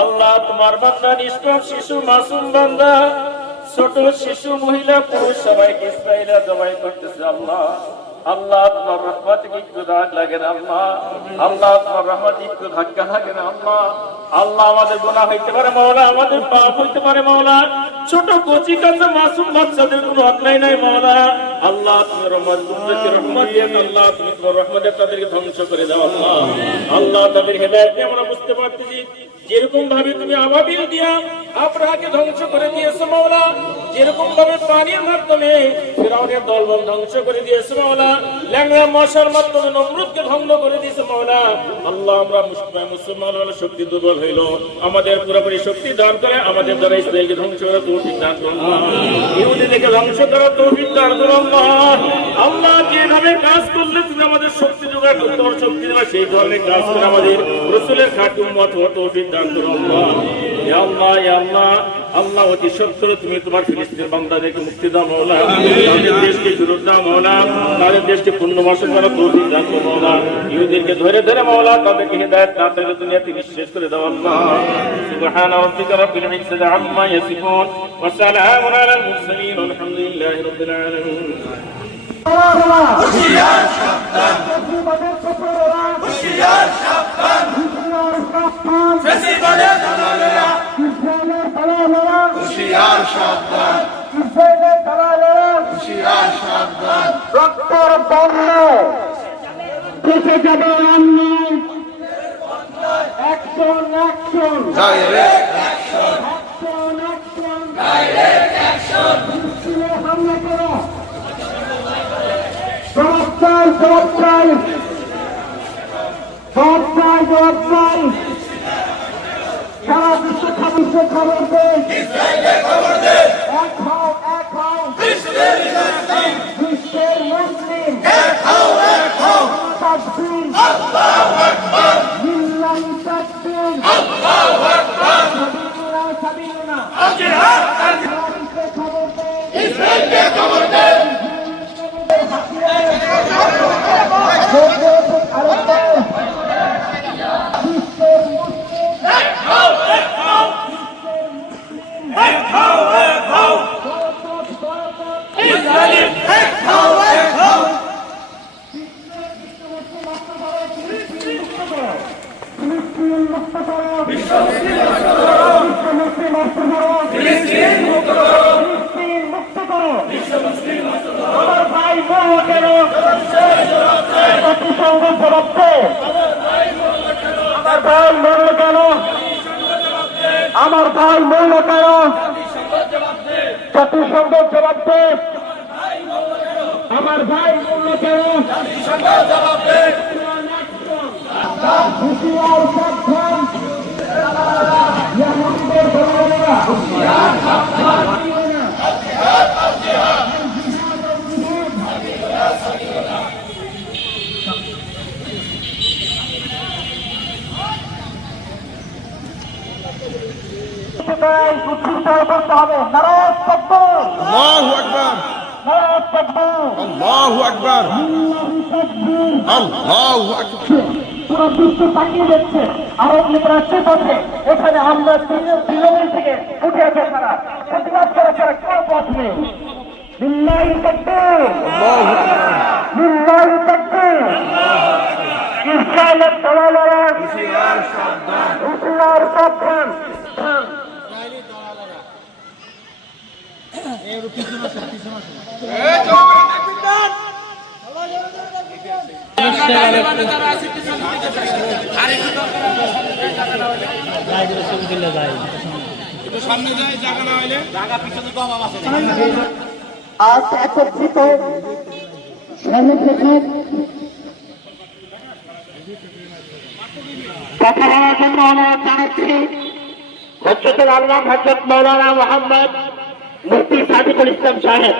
আল্লাহ তোমার বান্দা নিষ্পাপ শিশু মাসুম বান্দা ছোট শিশু মহিলা পুরুষ সবাইকে ইসরায়েলে জবাই করতেছে আল্লাহ। আল্লাহ তোমার রহমতে একটু দাগ লাগে না আল্লাহ। আল্লাহ তোমার রহমতে একটু ধাক্কা লাগে না আল্লাহ। আল্লাহ আমাদের গুনাহ হইতে পারে মাওলা, আমাদের পাপ হইতে পারে মাওলা, ছোট কচি কাঁচা মাসুম বাচ্চাদের কোনো অন্যায় নাই মাওলা। আল্লাহ তুমি রহমত দিয়ে আল্লাহ তুমি তোমার রহমতে তাদেরকে ধ্বংস করে দাও আল্লাহ। আল্লাহ তাদের হেদায়েতকে আমরা বুঝতে পারতেছি, যেরকম ভাবে তুমি আবাবিল দিয়া আব্রাহাকে ধ্বংস করে দিয়েছো মাওলা, যেরকম ভাবে পানির মাধ্যমে ফিরআউনের দলবল ধ্বংস করে দিয়েছো মাওলা, ল্যাংড়া মশার মাধ্যমে নমরুদকে ধ্বংস করে দিয়েছো মাওলা। আল্লাহ আমরা মুসলমান হলে শক্তি দুর্বল হইল, আমাদের পুরোপুরি শক্তি দান করে আমাদের দ্বারা ইসরায়েলকে ধ্বংস করার তৌফিক দান করুন আল্লাহ। ইহুদিদেরকে ধ্বংস করার তৌফিক দান করুন আল্লাহ। আল্লাহ যেভাবে কাজ করলে তুমি আমাদের শক্তি জোগাড় করতে পারো, শক্তি দেবা, সেই ধরনের কাজ করে আমাদের রাসূলের খাঁটি উম্মত হওয়ার তৌফিক দান করুন আল্লাহ। ইয়া আল্লাহ ইয়া আল্লাহ, আল্লাহ অতি সত্তর তুমি তোমার ফিলিস্তিনের বান্দাদেরকে মুক্তি দাও মাওলা, তাদের দেশকে ফিরত দাও মাওলা, তাদের দেশকে পুনর্বাসন করার তৌফিক দান করো মাওলা। ইহুদিদেরকে ধরে ধরে মাওলা তাদেরকে হিদায়াত না করে দুনিয়া থেকে শেষ করে দাও আল্লাহ। সুবহানা রাব্বিকা রাব্বিল ইজ্জাতি আম্মা ইয়াসিফুন ওয়া সালামুন আলাল মুরসালিন আলহামদুলিল্লাহি রাব্বিল আলামিন। হুশিয়ার সাবধান, হুশিয়ার সাবধান, ফেসিবাদের দালালেরা, হুশিয়ার সাবধান, হুশিয়ার সাবধান, রক্তের বন্যা দেশে যাবে অন্যায়, action action, direct action, action action, direct action, মিছিলে হামলা করো, জবাব চাই জবাব চাই, জবাব চাই জবাব চাই, সারা বিশ্ব খবর দে, ইসরায়েলে খবর দে, এক হও বিশ্বের মুসলিম, এক হও তাকবীর, আল্লাহু আকবার, লিল্লাহি তাকবীর, আল্লাহু আকবার, সাবিলুনা জিহাদ, খবর দে, ইসরায়েলে খবর দে, আমার ভাই মৌল কেন, জাতিসংঘ জবাব দে, আমার ভাই মৌল কেন, জবাব দে, হুশিয়ার সাবধান, হুশিয়ার সাবধান, করতে হবে। নারায়ে তাকবীর, আল্লাহু আকবার, নারায়ে তাকবীর, আল্লাহু আকবার, আল্লাহু আকবার। পুরো বিশ্ব তাকিয়ে দেখছে আরব লীগরা সে পথে, এখানে আমরা তৃণমূল থেকে উঠে আসে তারা প্রতিবাদ করে তারা কোনো পথ নেই। লিল্লাহি তাকবীর, আল্লাহু আকবার, লিল্লাহি তাকবীর, ইসরায়েলের দালালেরা হুশিয়ার সাবধান, হুশিয়ার সাবধান। আজ একত্রিত কথা বলার জন্য অনুরোধ জানাচ্ছি হযরতুল আল্লাহ হযরত মাওলানা মুহাম্মদ মুফতি সাদিকুল ইসলাম সাহেব।